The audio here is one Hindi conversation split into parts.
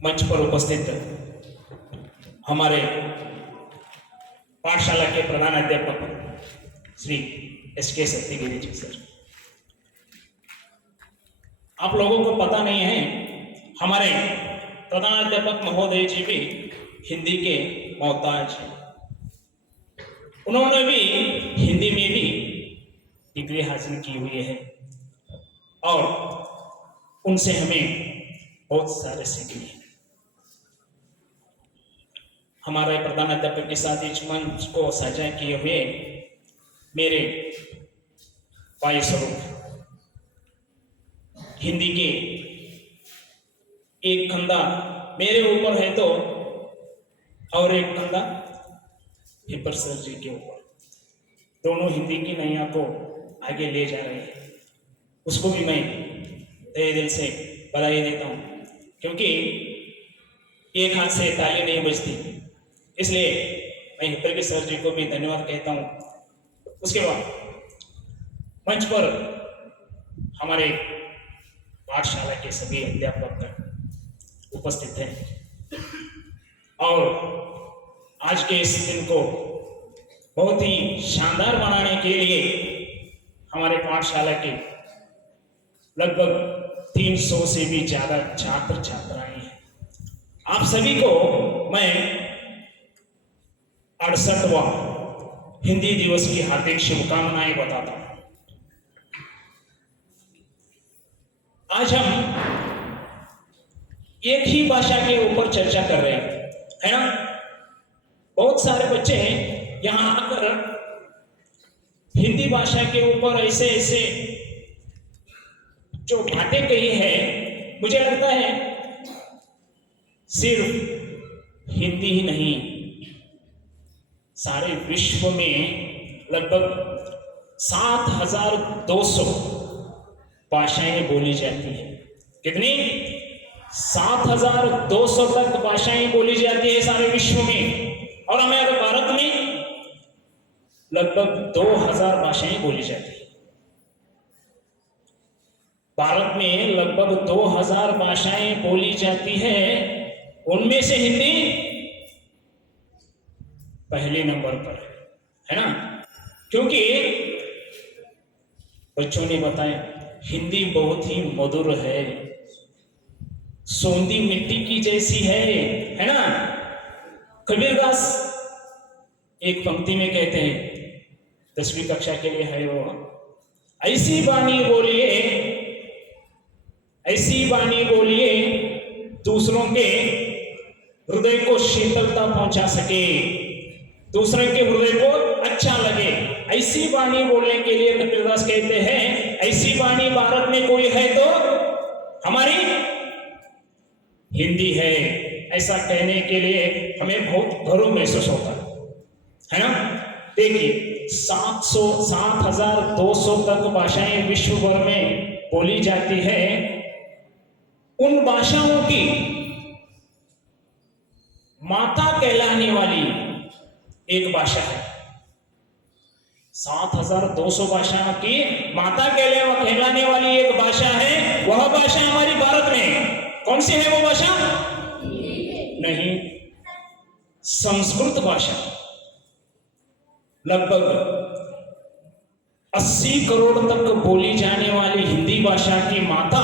मंच पर उपस्थित हमारे पाठशाला के प्रधान अध्यापक श्री एस.के. सत्यगिरी जी सर, आप लोगों को पता नहीं है, हमारे प्रधान अध्यापक महोदय जी भी हिंदी के मोहताज हैं। उन्होंने भी हिंदी में भी डिग्री हासिल की हुई है और उनसे हमें बहुत सारे सीखने हैं। हमारे प्रधान अध्यापक के साथ इस मंच को साझा किए हुए मेरे भाई स्वरूप हिंदी के एक कंधा मेरे ऊपर है तो और एक कंधा हिपर सर जी के ऊपर, दोनों हिंदी की नैया को आगे ले जा रहे हैं। उसको भी मैं तहे दिल से बधाई देता हूँ, क्योंकि एक हाथ से ताली नहीं बजती, इसलिए मैं हिपर सर जी को भी धन्यवाद कहता हूँ। उसके बाद मंच पर हमारे पाठशाला के सभी अध्यापक उपस्थित हैं और आज के इस दिन को बहुत ही शानदार बनाने के लिए हमारे पाठशाला के लगभग 300 से भी ज्यादा छात्र छात्राएं हैं। आप सभी को मैं 68वां हिंदी दिवस की हार्दिक शुभकामनाएं बताता हूं। आज हम एक ही भाषा के ऊपर चर्चा कर रहे हैं, है ना। बहुत सारे बच्चे हैं यहां आकर हिंदी भाषा के ऊपर ऐसे ऐसे जो बातें कही है, मुझे लगता है सिर्फ हिंदी ही नहीं, सारे विश्व में लगभग 7,200 भाषाएं बोली जाती है। कितनी? 7,200 तक भाषाएं बोली जाती है सारे विश्व में, और हमारे भारत में लगभग 2,000 भाषाएं बोली जाती है। भारत में लगभग 2,000 भाषाएं बोली जाती है, उनमें से हिंदी पहले नंबर पर है ना, क्योंकि बच्चों ने बताया हिंदी बहुत ही मधुर है, सोंधी मिट्टी की जैसी है ना। कबीरदास एक पंक्ति में कहते हैं, 10वीं कक्षा के लिए है वो, ऐसी बानी बोलिए, ऐसी बानी बोलिए दूसरों के हृदय को शीतलता पहुंचा सके, दूसरे के हृदय को अच्छा लगे। ऐसी वाणी बोलने के लिए कबीरदास कहते हैं, ऐसी वाणी भारत में कोई है तो हमारी हिंदी है। ऐसा कहने के लिए हमें बहुत गर्व महसूस होता है ना। देखिए 7,200 तक भाषाएं विश्व भर में बोली जाती है। उन भाषाओं की माता कहलाने वाली एक भाषा है। 7,200 भाषाओं की माता कहलाने वाली एक भाषा है, वह भाषा हमारी भारत में कौन सी है? वो भाषा नहीं, संस्कृत भाषा। लगभग 80 करोड़ तक बोली जाने वाली हिंदी भाषा की माता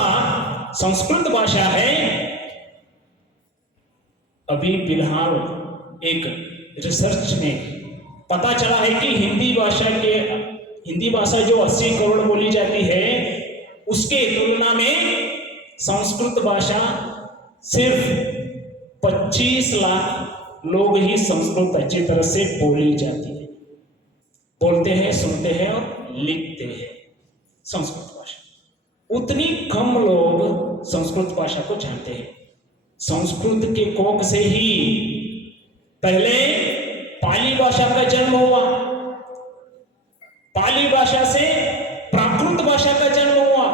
संस्कृत भाषा है। अभी फिलहाल एक रिसर्च में पता चला है कि हिंदी भाषा जो 80 करोड़ बोली जाती है, उसके तुलना में संस्कृत भाषा सिर्फ 25 लाख लोग ही संस्कृत अच्छी तरह से बोली जाती है, बोलते हैं, सुनते हैं और लिखते हैं संस्कृत भाषा। उतनी कम लोग संस्कृत भाषा को जानते हैं। संस्कृत के कोख से ही पहले पाली भाषा का जन्म हुआ, पाली भाषा से प्राकृत भाषा का जन्म हुआ,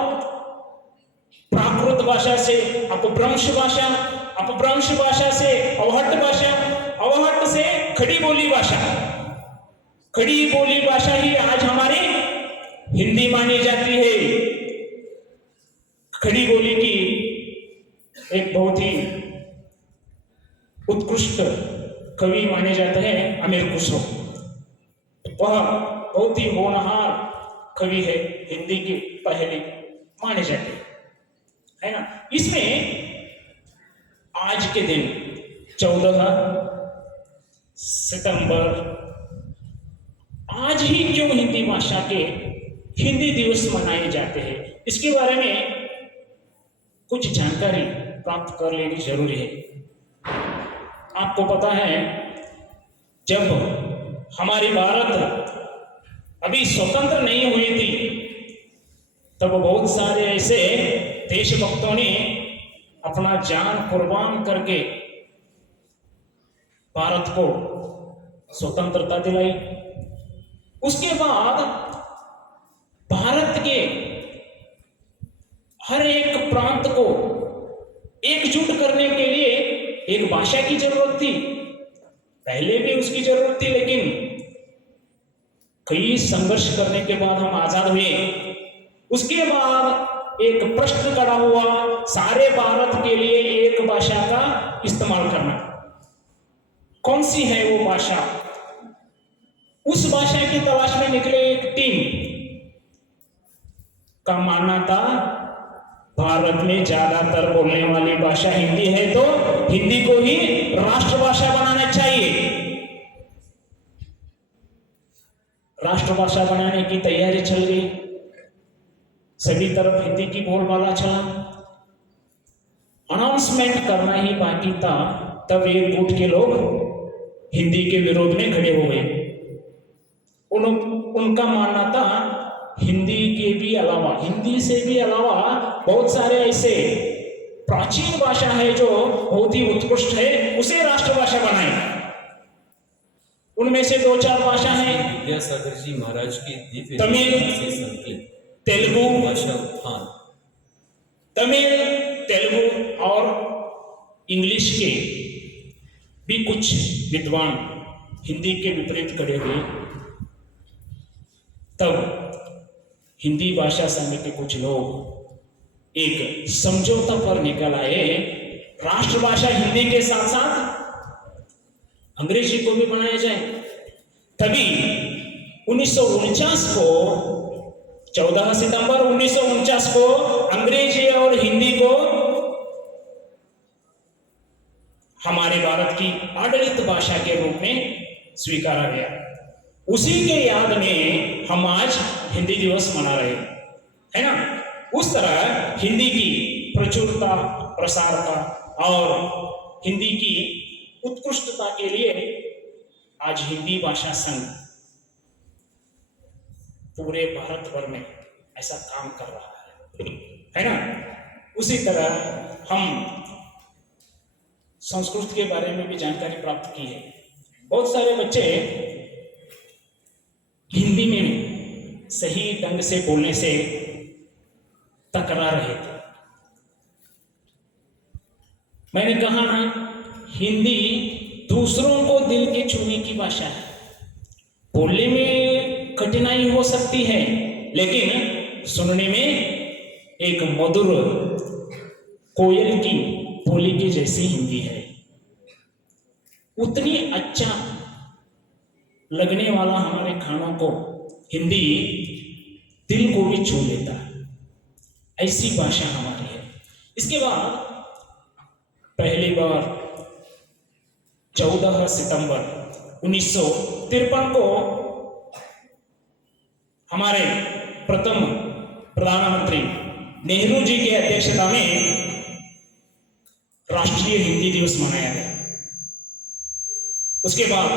प्राकृत भाषा से अपभ्रंश भाषा, अपभ्रंश भाषा से अवहट्ट भाषा, अवहट्ट से खड़ी बोली भाषा, खड़ी बोली भाषा ही आज हमारी हिंदी मानी जाती है। खड़ी बोली की एक बहुत ही उत्कृष्ट कवि माने जाते हैं अमीर खुसरो। वह बहुत ही होनहार कवि है, हिंदी के पहले माने जाते हैं, है ना। इसमें आज के दिन 14 सितंबर आज ही क्यों हिंदी भाषा के हिंदी दिवस मनाए जाते हैं, इसके बारे में कुछ जानकारी प्राप्त कर लेनी जरूरी है। आपको पता है, जब हमारी भारत अभी स्वतंत्र नहीं हुई थी, तब बहुत सारे ऐसे देशभक्तों ने अपना जान कुर्बान करके भारत को स्वतंत्रता दिलाई। उसके बाद भारत के हर एक प्रांत को एकजुट करने के लिए एक भाषा की जरूरत थी। पहले भी उसकी जरूरत थी, लेकिन कई संघर्ष करने के बाद हम आजाद हुए। उसके बाद एक प्रश्न खड़ा हुआ, सारे भारत के लिए एक भाषा का इस्तेमाल करना। कौन सी है वो भाषा? उस भाषा की तलाश में निकले एक टीम का मानना था, भारत में ज्यादातर बोलने वाली भाषा हिंदी है, तो हिंदी को ही राष्ट्रभाषा बनाना चाहिए। राष्ट्रभाषा बनाने की तैयारी चल गई, सभी तरफ हिंदी की बोलबाला चला। अनाउंसमेंट करना ही बाकी था, तब एक गुट के लोग हिंदी के विरोध में खड़े हो गए। उनका मानना था, हिंदी के भी अलावा, हिंदी से भी अलावा बहुत सारे ऐसे प्राचीन भाषा है जो बहुत ही उत्कृष्ट है, उसे राष्ट्रभाषा बनाए। उनमें से 2-4 भाषा है विद्यासागर जी महाराज की दिव्य तमिल, से संकलित तेलुगु भाषा उत्थान। तमिल, तेलुगु और इंग्लिश के भी कुछ विद्वान हिंदी के विपरीत खड़े हुए। तब हिंदी भाषा संघ के कुछ लोग एक समझौता पर निकल आए, राष्ट्रभाषा हिंदी के साथ साथ अंग्रेजी को भी बनाया जाए। तभी 1949 को 14 सितंबर 1949 को अंग्रेजी और हिंदी को हमारे भारत की आडलित भाषा के रूप में स्वीकारा गया। उसी के याद में हम आज हिंदी दिवस मना रहे हैं, है ना। उस तरह हिंदी की प्रचुरता, प्रसारता और हिंदी की उत्कृष्टता के लिए आज हिंदी भाषा संघ पूरे भारत भर में ऐसा काम कर रहा है ना। उसी तरह हम संस्कृत के बारे में भी जानकारी प्राप्त की है। बहुत सारे बच्चे हिंदी में सही ढंग से बोलने से टकरा रहे थे। मैंने कहा ना, हिंदी दूसरों को दिल के छूने की भाषा है। बोलने में कठिनाई हो सकती है, लेकिन सुनने में एक मधुर कोयल की बोली की जैसी हिंदी है। उतनी अच्छा लगने वाला हमारे खानों को हिंदी दिल को भी छू लेता है, ऐसी भाषा हमारी है। इसके बाद पहली बार 14 सितंबर 1953 को हमारे प्रथम प्रधानमंत्री नेहरू जी की अध्यक्षता में राष्ट्रीय हिंदी दिवस मनाया गया। उसके बाद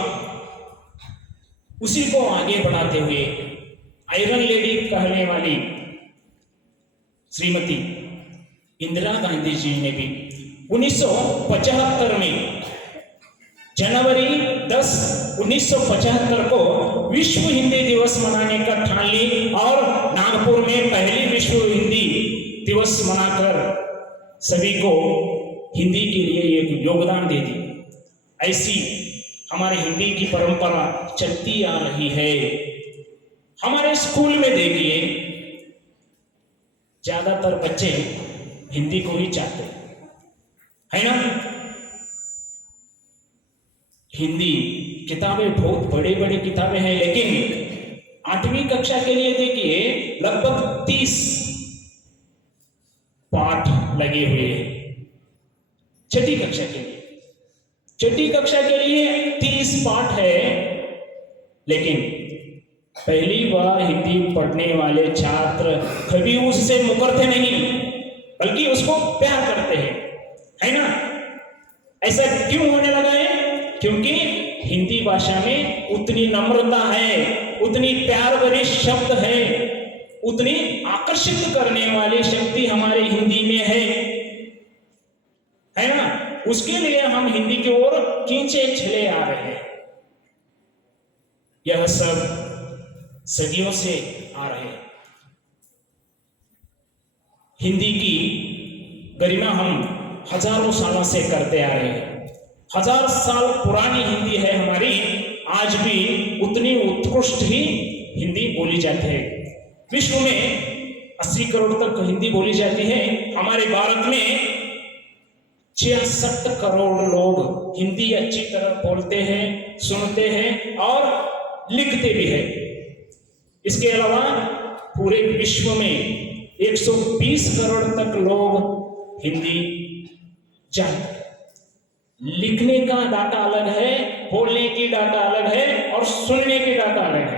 उसी को आगे बढ़ाते हुए आयरन लेडी कहने वाली श्रीमती इंदिरा गांधी जी ने भी 1975 में जनवरी 10, 1975 को विश्व हिंदी दिवस मनाने का ठान ली और नागपुर में पहली विश्व हिंदी दिवस मनाकर सभी को हिंदी के लिए एक योगदान दे दी। ऐसी हमारे हिंदी की परंपरा चलती आ रही है। हमारे स्कूल में देखिए, ज्यादातर बच्चे हिंदी को ही चाहते हैं, है ना। हिंदी किताबें बहुत बड़े बड़े किताबें हैं, लेकिन 8वीं कक्षा के लिए देखिए लगभग 30 पाठ लगे हुए हैं। छठी कक्षा के लिए 30 पाठ है, लेकिन पहली बार हिंदी पढ़ने वाले छात्र कभी उससे मुकरते नहीं, बल्कि उसको प्यार करते हैं, है ना? ऐसा क्यों होने लगा है? क्योंकि हिंदी भाषा में उतनी नम्रता है, उतनी प्यार भरे शब्द है, उतनी आकर्षित करने वाली शक्ति हमारे हिंदी में है ना? उसके लिए हम हिंदी की ओर खींचे चले आ रहे हैं। यह सब सदियों से आ रहे हैं। हिंदी की गरिमा हम हजारों सालों से करते आ रहे हैं। 1000 साल पुरानी हिंदी है हमारी, आज भी उतनी उत्कृष्ट ही हिंदी बोली जाती है। विश्व में 80 करोड़ तक हिंदी बोली जाती है। हमारे भारत में 66 करोड़ लोग हिंदी अच्छी तरह बोलते हैं, सुनते हैं और लिखते भी हैं। इसके अलावा पूरे विश्व में 120 करोड़ तक लोग हिंदी जानते हैं। लिखने का डाटा अलग है, बोलने की डाटा अलग है और सुनने की डाटा अलग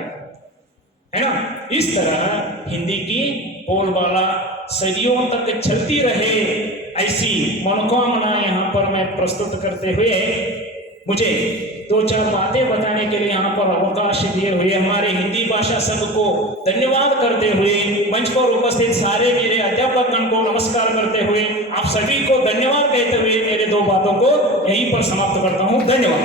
है ना? इस तरह हिंदी की बोलबाला सदियों तक चलती रहे, ऐसी मनोकामना यहाँ पर मैं प्रस्तुत करते हुए मुझे 2-4 बातें बताने के लिए यहाँ पर अवकाश दिए हुए हमारे हिंदी भाषा संघ को धन्यवाद करते हुए, मंच पर उपस्थित सारे मेरे अध्यापकगण को नमस्कार करते हुए, आप सभी को धन्यवाद कहते हुए मेरे 2 बातों को यहीं पर समाप्त करता हूँ। धन्यवाद।